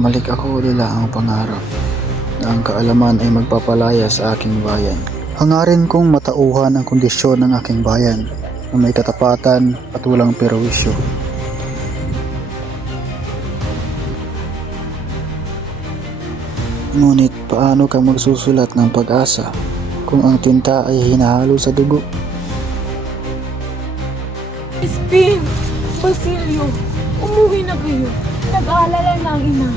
Bumalik ako nila ang pangarap na ang kaalaman ay magpapalaya sa aking bayan. Hangarin kong matauhan ang kondisyon ng aking bayan na may katapatan at walang perwisyo. Ngunit paano ka magsusulat ng pag-asa kung ang tinta ay hinahalo sa dugo? Spin! Basilio! Umuwi na kayo. Nag-aalala na ang ina.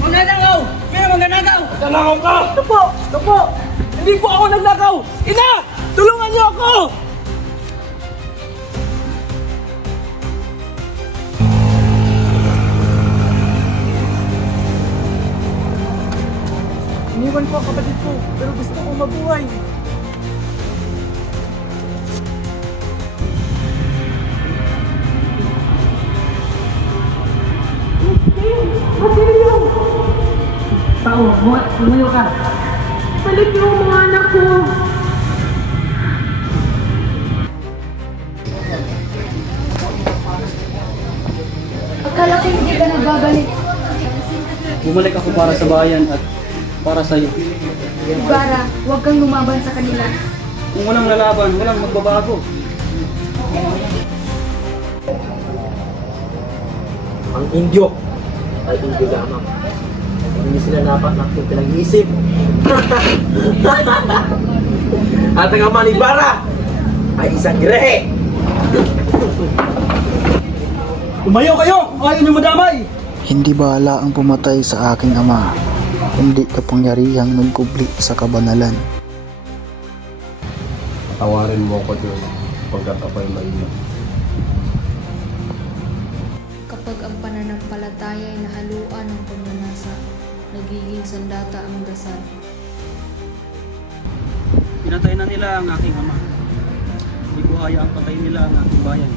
Magnanakaw! Kaya magnanakaw! Nanakaw ka! Ito po! Hindi po ako nagnakaw! Ina! Tulungan niyo ako! Iniwan ko ang kapatid ko, pero gusto kong mabuhay. Basilio! Tao, lumayo ka! Balik niyo ang mga anak ko! Akala ko hindi ka nagbabalik. Bumalik ako para sa bayan at para sa iyo. Ibarra, huwag kang lumaban sa kanila. Kung walang lalaban, walang magbabago. Ang Indyo ay Indyo lamang. Hindi sila dapat natin pinag-iisip. At ang ama ni Bara ay isang grehe. Lumayo kayo! Ayaw niyo madamay! Hindi bala ang pumatay sa aking ama, kundi kapangyarihang nagkubli sa kabanalan. Tawarin mo ko Diyos, pagkat ako'y mainam. Kapag ang pananampalataya ay nahaluan ng pagnanasa, nagiging sandata ang dasal. Pinatay na nila ang aking ama. Hindi ko hayaang patayin nila ang aking bayan.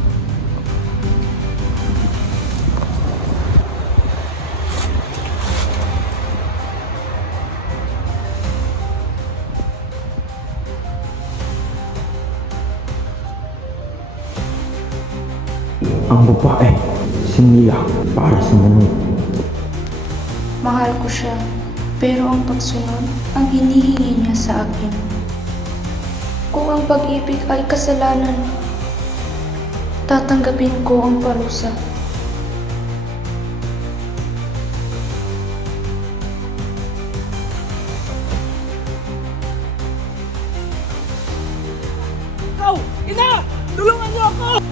Ang babae, siniyak para sumunod. Mahal ko siya, pero ang pagsunod ang hinihingi niya sa akin. Kung ang pag-ibig ay kasalanan, tatanggapin ko ang parusa. Ikaw! Ina! Tulungan niyo ako!